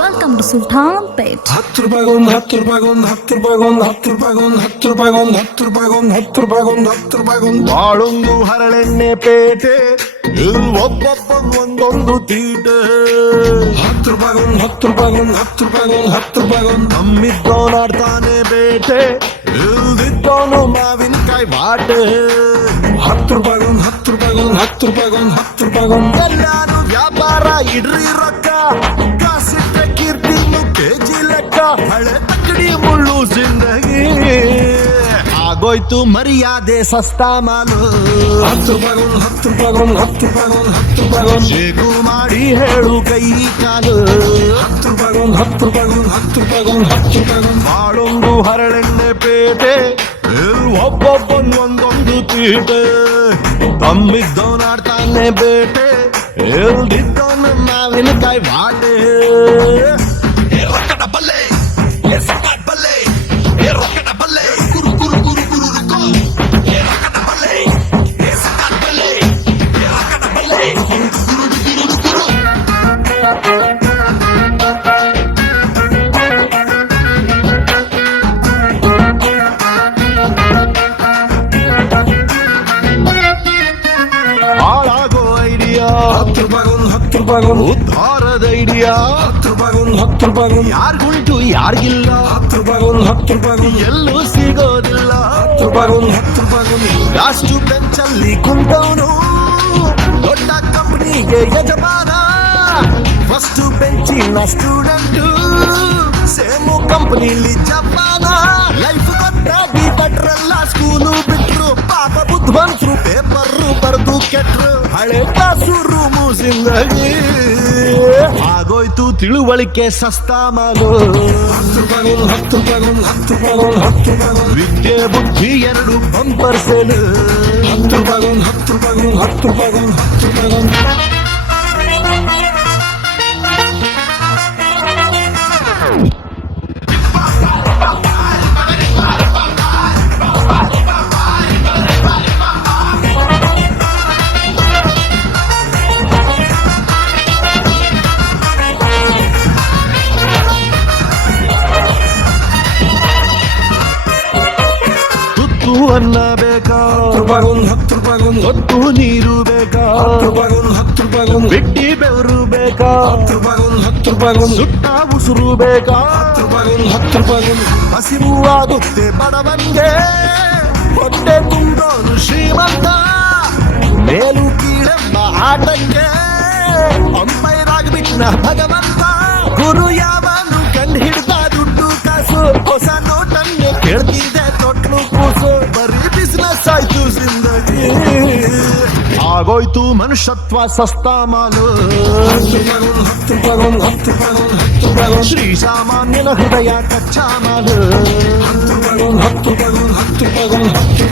Welcome to Sultanpet. 10 ರೂಪಾಯಿಗೊಂದು 10 ರೂಪಾಯಿಗೊಂದು 10 ರೂಪಾಯಿಗೊಂದು 10 ರೂಪಾಯಿಗೊಂದು 10 ರೂಪಾಯಿಗೊಂದು 10 ರೂಪಾಯಿಗೊಂದು 10 ರೂಪಾಯಿಗೊಂದು 10 ರೂಪಾಯಿಗೊಂದು ಬಾಳೊಂದು ಹರಳೆಣ್ಣೆ ಪೇಟೆ ಒಬ್ಬೊಬ್ಬ ಒಂದೊಂದು ತೀಟೆ 10 ರೂಪಾಯಿಗೊಂದು 10 ರೂಪಾಯಿಗೊಂದು 10 ರೂಪಾಯಿಗೊಂದು 10 ರೂಪಾಯಿಗೊಂದು ನಮ್ಮಿದ್ದವನಾಡ್ತಾನೆ ಬೇಟೆ ಇಲ್ದಿದ್ದವನು ಮಾವಿನಕಾಯಿ ಬಾಟೆ 10 ರೂಪಾಯಿಗೊಂದು 10 ರೂಪಾಯಿಗೊಂದು 10 ರೂಪಾಯಿಗೊಂದು 10 ರೂಪಾಯಿಗೊಂದು ಎಲ್ಲಾರು ವ್ಯಾಪಾರ ಇಡ್ರಿ ರೊಕ್ಕ ಕಾಸಿಟ್ರೆ ಕೀರ್ತಿ ಕೆಜಿ ಲೆಕ್ಕ ಹಳೆ ತಕ್ಕಡಿ ಮುಳ್ಳು ಜಿಂದಗಿ ಆಗೋಯ್ತು ಮರ್ಯಾದೆ ಸಸ್ತಾ ಮಾಲು 10 ರೂಪಾಯಿಗೊಂದು 10 ರೂಪಾಯಿಗೊಂದು 10 ರೂಪಾಯಿಗೊಂದು 10 ರೂಪಾಯಿಗೊಂದು ಶೇಕು ಮಾಡಿ ಹೇಳು ಕೈ ಕಾಲು 10 ರೂಪಾಯಿಗೊಂದು 10 ರೂಪಾಯಿಗೊಂದು 10 ರೂಪಾಯಿಗೊಂದು 10 ರೂಪಾಯಿಗೊಂದು ಬಾಳೊಂದು ಹರಳೆಣ್ಣೆ ಪೇಟೆ ಒಬ್ಬೊಬ್ಬೊಂದೊಂದು ತೀಟೆ ತಮ್ಮಿದ್ದವನಾಡ್ತಾನೆ ಬೇಟೆ ಎಲ್ದಿದ್ದವನ ಮಾವಿನಕಾಯಿ ಬಾಟೆ ಬಲ್ಲೆ ಬಲ್ಲೆ ಬಲ್ಲೆ ಗುರು ಗುರು ಗುರು ಗುರು ರುಕೋ ಬಲ್ಲೆ ಬಲ್ಲೆ ಬಲ್ಲೆ ಗುರು ಗುರು ಗುರು ಹಾಳಾಗೋ ಐಡಿಯಾ 10 ರೂಪಾಯಿಗೊಂದು 10 ರೂಪಾಯಿಗೊಂದು ಉದ್ಧಾರದ ಐಡಿಯಾ 10 ರೂಪಾಯಿಗೊಂದು 10 ರೂಪಾಯಿಗೊಂದು ಯಾರ್ಗುಂಟು ಯಾರಿಗಿಲ್ಲ 10 ರೂಪಾಯಿಗೊಂದು 10 ರೂಪಾಯಿಗೊಂದು ಎಲ್ಲೂ ಸಿಗೋದಿಲ್ಲ 10 ರೂಪಾಯಿಗೊಂದು 10 ರೂಪಾಯಿಗೊಂದು ಲಾಸ್ಟು ಬೆಂಚಲ್ಲಿ ಕುಂತವನು ದೊಡ್ಡ ಕಂಪನಿಗೆ ಯಜಮಾನ ಫಸ್ಟ್ ಬೆಂಚಿನ ಸ್ಟೂಡೆಂಟು ಸೇಮು ಕಂಪನಿಲಿ ಜಪಾನ ಲೈಫ್ ಗೊತ್ತಾಗಿ ತಟ್ರಲ್ಲ ಸ್ಕೂಲು ಬಿಟ್ರು ಪಾಪ ಬುದ್ಧವಂತರು ಪೇಪರ್ ಬರ್ದು ಕೆಟ್ರು ಹಳೆ ಕಾಸು ರೂಮು ಜಿಂದಗಿ ಆಗೋಯ್ತು ತಿಳುವಳಿಕೆ ಸಸ್ತಾ ಮಾಲು 10 ರೂಪಾಯಿಗೊಂದು 10 ರೂಪಾಯಿಗೊಂದು 10 ರೂಪಾಯಿಗೊಂದು 10 ರೂಪಾಯಿಗೊಂದು ವಿದ್ಯೆ ಬುದ್ಧಿ ಎರಡು ಬಂಪರ್ ಸೇಲ್ 10 ರೂಪಾಯಿಗೊಂದು 10 ರೂಪಾಯಿಗೊಂದು 10 ರೂಪಾಯಿಗೊಂದು 10 ರೂಪಾಯಿಗೊಂದು ತುತ್ತು ಅನ್ನ ಬೇಕಾ 10 ರೂಪಾಯಿಗೊಂದು 10 ರೂಪಾಯಿಗೊಂದು ಹೊತ್ತು ನೀರು ಬೇಕಾ 10 ರೂಪಾಯಿಗೊಂದು 10 ರೂಪಾಯಿಗೊಂದು ಬಿಟ್ಟಿ ಬೆವರು ಬೇಕಾ 10 ರೂಪಾಯಿಗೊಂದು 10 ರೂಪಾಯಿಗೊಂದು ಸುಟ್ಟ ಉಸುರು ಬೇಕಾ 10 ರೂಪಾಯಿಗೊಂದು 10 ರೂಪಾಯಿಗೊಂದು ಹಸಿವು ಆಗುತ್ತೆ ಬಡವನ್ಗೆ ಹೊಟ್ಟೆ ತುಂಬೋನು ಶ್ರೀಮಂತ ಮೇಲು ಕೀಳೆಂಬ ಆಟಕ್ಕೆ ಅಂಬೈರಾಗ್ಬಿಟ್ನ ಭಗವಂತ ಗುರು ಯಾವನು ಕಂಡು ಹಿಡ್ದ ದುಡ್ಡು ಕಾಸು ಹೊಸ ನೋಟನ್ನೇ ಕೇಳ್ತಿದೆ ತೊಟ್ಲು ಕೂಸು ಬರೀ ಬಿಸ್ನೆಸ್ ಆಯ್ತು ಜಿಂದಗಿ ಆಗೋಯ್ತು ಮನುಷ್ಯತ್ವ ಸಸ್ತಾ ಮಾಲು 10 ರೂಪಾಯಿಗೊಂದು 10 ರೂಪಾಯಿಗೊಂದು 10 ರೂಪಾಯಿಗೊಂದು 10 ರೂಪಾಯಿಗೊಂದು ಶ್ರೀ ಸಾಮಾನ್ಯನ ಹೃದಯ ಕಚ್ಚಾ ಮಾಲು 10 ರೂಪಾಯಿಗೊಂದು 10 ರೂಪಾಯಿಗೊಂದು 10 ರೂಪಾಯಿಗೊಂದು 10